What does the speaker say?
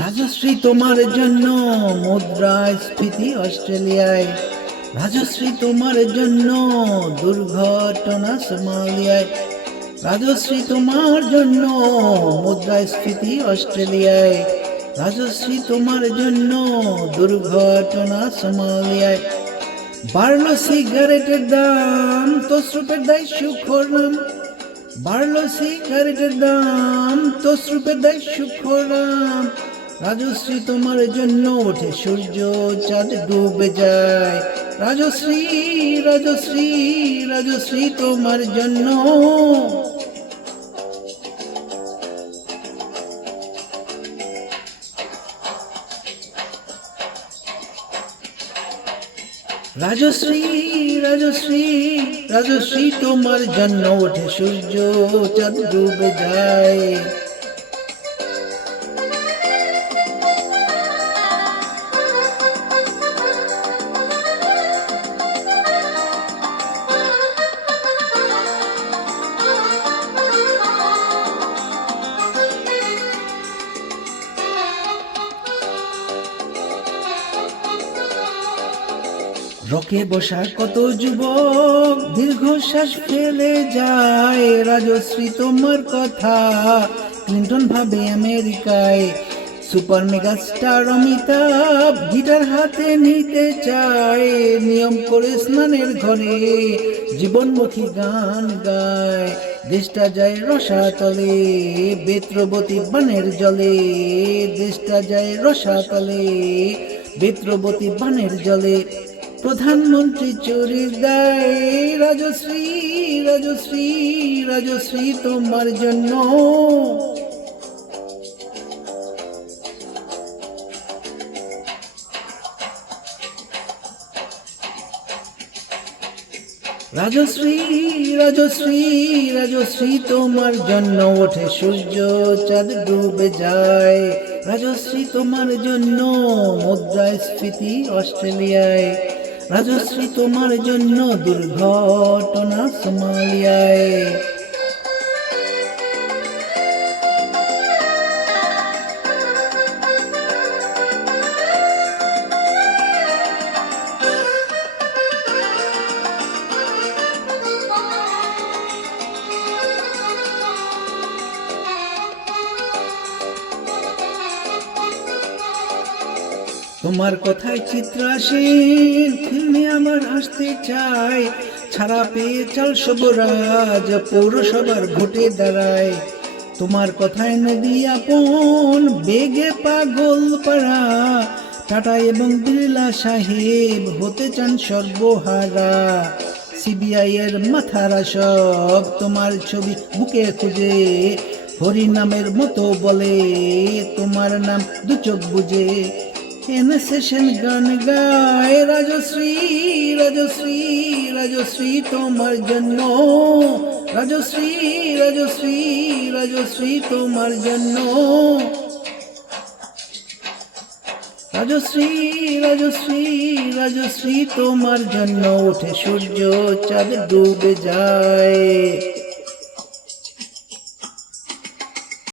রাজশ্রী তোমার জন্য মুদ্রাস্ফীতি অস্ট্রেলিয়ায়, রাজশ্রী তোমার জন্য দুর্ঘটনা সোমালিয়ায়, রাজশ্রী তোমার জন্য মুদ্রাস্ফীতি অস্ট্রেলিয়ায়, রাজশ্রী তোমার জন্য দুর্ঘটনা সোমালিয়ায়। বাড়লো সিগারেটের দাম, তসরুপের দায় সুখর নাম, বাড়লো সিগারেটের দাম, তসরুপের দায় সুখর নাম। রাজশ্রী তোমার জন্য ওঠে সূর্য, চাঁদ ডুবে যায়। রাজশ্রী রাজশ্রী রাজশ্রী তোমার জন্য, রাজশ্রী রাজশ্রী রাজশ্রী তোমার জন্য ওঠে সূর্য, চাঁদ ডুবে যায়। রকে বসা কত যুবক দীর্ঘশ্বাস ফেলে যায়। রাজশ্রী তোমার কথা ক্লিন্টন ভাবে আমেরিকায়। Super mega star Amitabh guitar হাতে নিতে চায়। নিয়ম করে স্নানের ঘরে জীবনমুখী গান গায়। দেশটা যায় রসাতলে বেত্রবতী বানের জলে, দেশটা যায় রসাতলে বেত্রবতী বানের জলে। প্রধানমন্ত্রী চুরির দায়। রাজশ্রী রাজশ্রী রাজশ্রী তোমার জন্য, রাজশ্রী রাজশ্রী রাজশ্রী তোমার জন্য ওঠে সূর্য, চাঁদ ডুবে যায়। রাজশ্রী তোমার জন্য মুদ্রাস্ফীতি অস্ট্রেলিয়ায়, রাজশ্রী তোমার জন্য দুর্ঘটনা সোমালিয়ায়। তোমার কথায় চিত্র আসেন ফিল্মে আমার আসতে চাই। ছাড়া পেয়ে চাল সবরাজ পৌরসভার ভোটে দাঁড়ায়। তোমার কথায় নদী আপন বেগে পাগল পাড়া। টাটা এবং বিড়লা সাহেব হতে চান সর্বহারা। সিবিআই এর মাথারা সব তোমার ছবি বুকে খুঁজে। হরি নামের মতো বলে তোমার নাম দু চোখ বুঝে। সেশন গান গায়। রাজশ্রী রাজশ্রী রাজশ্রী তোমার জন্য, রাজশ্রী রাজশ্রী রাজশ্রী তোমার জন্য, রাজশ্রী রাজশ্রী রাজশ্রী তোমার জন্য ওঠে সূর্য, চাঁদ ডুবে যায়।